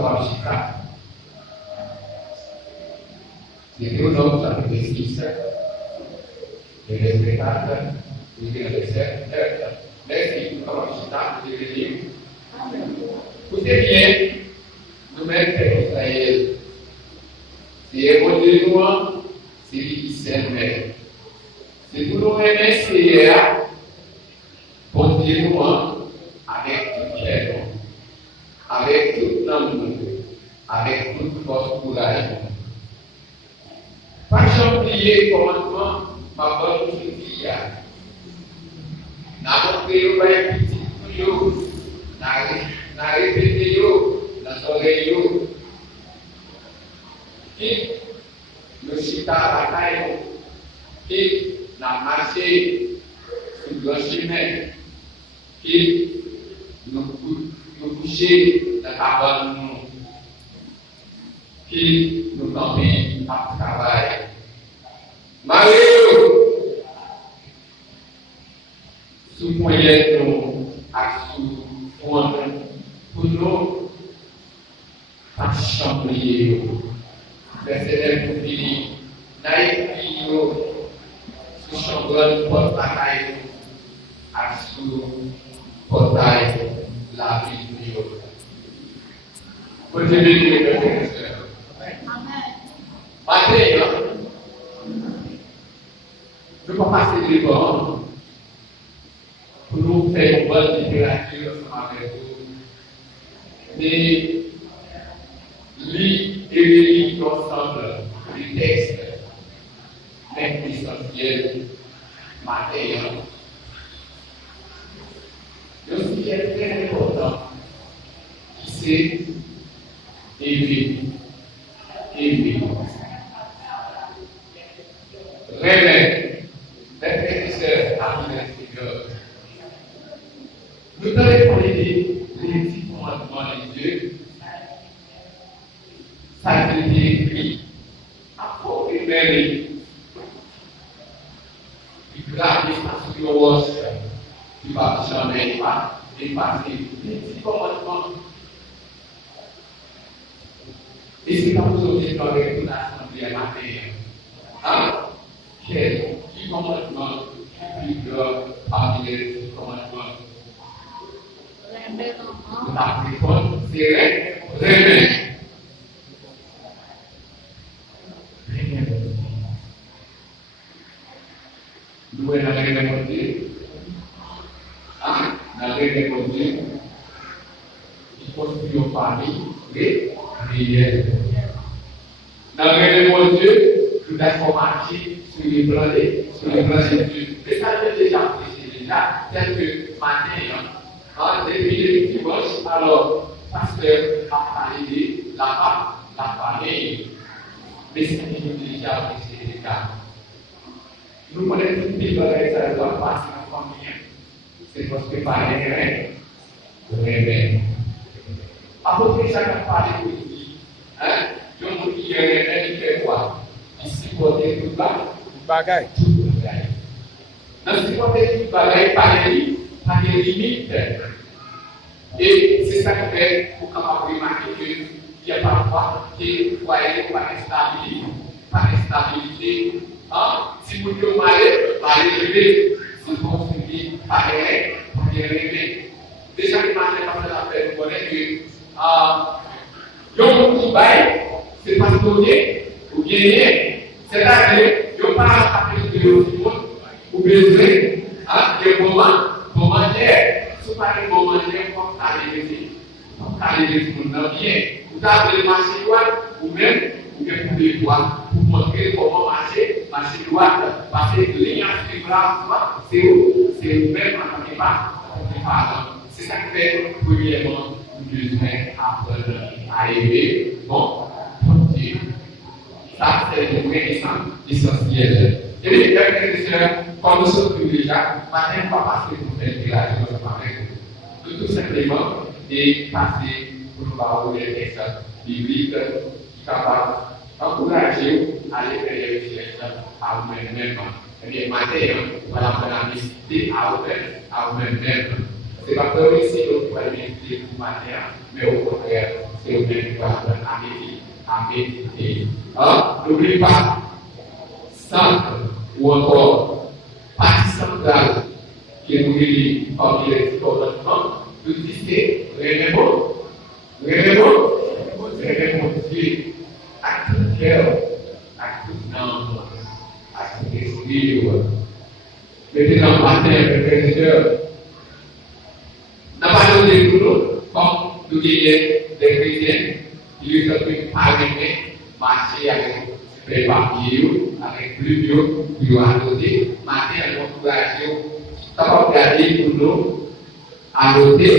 capacità. Se Dio non sa che esiste, deve rispettare, deve essere lei capacità di vedere. Tuttavia, non è per Israele. Se è continuo, si serve. Se tu non è mestiere, continua avec tout le cielo, avec tout l'amour, avec toute votre courage. Pas oublier commandement, ma bonne fille. N'a pas pris le bain petit pour vous, n'a répété vous, n'a soleil vous. Qui le chita à la caille, qui n'a marché sur le chemin, qui nous coucher dans la cabane, qui nous camper à travail. Mario, sous moyen nous à sous fond pour nous pas chambrier. Verset pour finir. Naïf sous chambre porte la caille à sous portail la vie de Dieu. Pour te bénir, mes frères et sœurs. Matin, nous ne pouvons pas passer devant pour nous faire une bonne littérature avec vous. Mais lire et relire ensemble les textes, même essentiels, matin. Le sujet très important, qui c'est aimer. Réveil, les frères et sœurs, amis et sœurs. Nous devons parler des 10 commandements de Dieu. Ça a été écrit à propos de Mary. Il grave sur le roche. Tu vas jamais pas dépasser les 10 commandements. Et c'est comme aujourd'hui dans les l'assemblée matin. Hein? Quel commandement qui plus grand parmi les 10 commandements? La réponse c'est réveil. Nous avons répondu. Nous avons répondu. Il faut que nous parlions de prière. Nous avons répondu. Nous avons marché sur les plans de Dieu. Mais ça, j'ai déjà apprécié déjà, tel que matin, depuis le dimanche, alors, pasteur a parlé de la famille. Mais c'est que j'ai déjà apprécié déjà. Nous connaissons toutes les choses ça doit passer en famille. C'est parce que par les règles, le réveil. Après, chacun parle de lui. Je vous dis, il y a un réveil qui fait quoi? Il supporte tout ça. Bagaille. Dans ce supporter tout bagaille, pas de limite. Et c'est ça qui fait pour qu'on remarque qu'il y a parfois des foyers par instabilité. Si vous voulez parler rêver, si vous continuez par rêver. Déjà, le matin, après la fête, vous connaissez que yon bail, c'est pas donné ou gagner. C'est-à-dire, yon pas appeler de l'autre ou besoin de moment hier. Si vous parlez de moment hier, comme ça les bien. Vous avez le marché droit ou même vous pouvez voir pour montrer comment marcher droit parce que les c'est où? C'est même en pas. C'est ça qui fait premièrement nous devons apprendre à aimer. Bon, ça c'est le vrai essentiel. Et les frères et sœurs, comme nous sommes déjà, matin on va passer pour faire des relations avec vous. Tout simplement, et passer pour nous parler des textes bibliques qui sont capables d'encourager à aller faire des recherches à vous-même. Et bien, matin, on va la visiter à vous-même. c'est pas comme ici qu'on va méditer pour matin, mais au contraire, c'est au même qui va apprendre à méditer. N'oublie pas, centre ou encore partie centrale qui nous relie parmi les commandements, nous disons, remets-moi Dieu à tout cœur, à toute âme, à tout esprit. Maintenant, matin, frères et sœurs, n'a pas donné pour nous, comme nous disons des chrétiens, qui nous ont parlé, marcher avec les papiers, avec l'union, qui nous a donné, matin, nous encourageons, ça va regarder pour nous, à noter.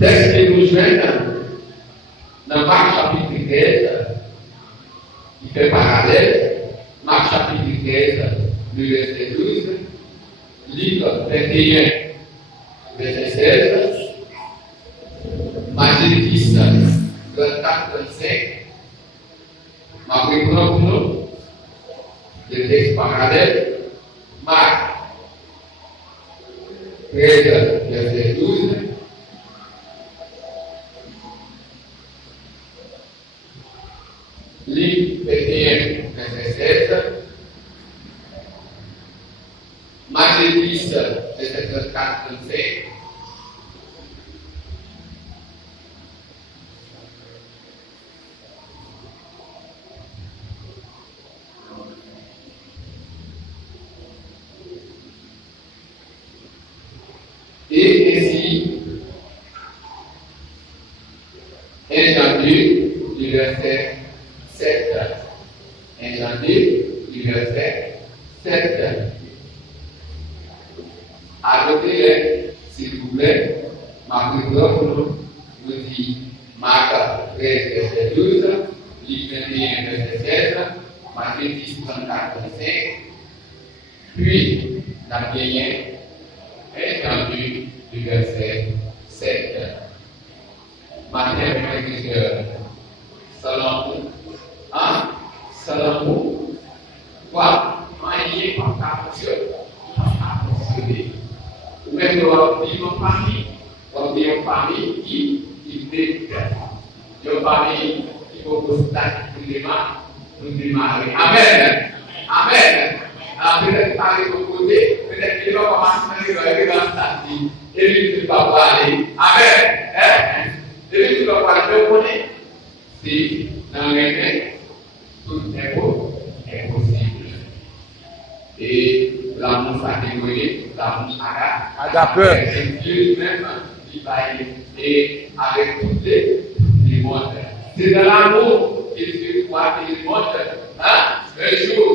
Texte que nous joignent dans Marc chapitre 13, qui fait parallèle, Marc chapitre 13, le verset 12, livre 21, verset 16, Matthieu 10, 24, 25, ma préprendre pour nous, le texte parallèle, Marc 13, verset 12, livre 21, verset 16, Matthieu 10, verset 34, 25, et ainsi, entendu du verset 7. Entendu du verset 7. Adoptez-les, s'il vous plaît. Ma présentation nous dit Marc 13, verset 12, Luc 21, verset 16, Matthieu 10, 34, 25. Puis, la bien entendu du verset 7. Matin, frères et sœurs, selon vous, quoi, manier par ta fonctionner. Ou même dans une famille qui médite, une famille qui constate pour démarrer. Amen. Amen. Peut-être pas de ton côté, peut-être qu'il va commencer à arriver dans sa vie. Et lui, tu ne vas pas aller. Amen. Et lui, tu ne vas pas aller. Je connais. Si dans le règne, tout est possible. Et l'amour catégorie, l'amour agape. C'est Dieu même qui va et avec toutes les mondes. C'est de l'amour qu'il se croit qu'il monte. Un jour,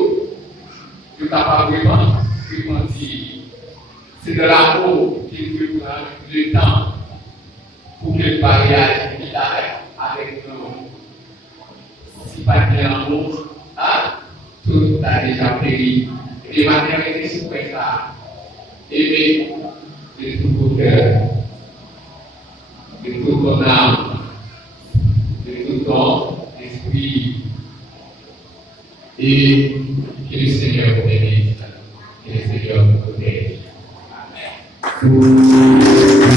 tu n'as pas vraiment dit. C'est de l'amour qu'il veut prendre le temps pour que le mariage finisse avec nous. Si pas de l'amour, tout a déjà péri. Et ma maternité c'est quoi ça? Aimer de tout ton cœur, de toute ton âme, de tout ton esprit. Et que le Seigneur vous bénisse, que le Seigneur vous protège. Amen.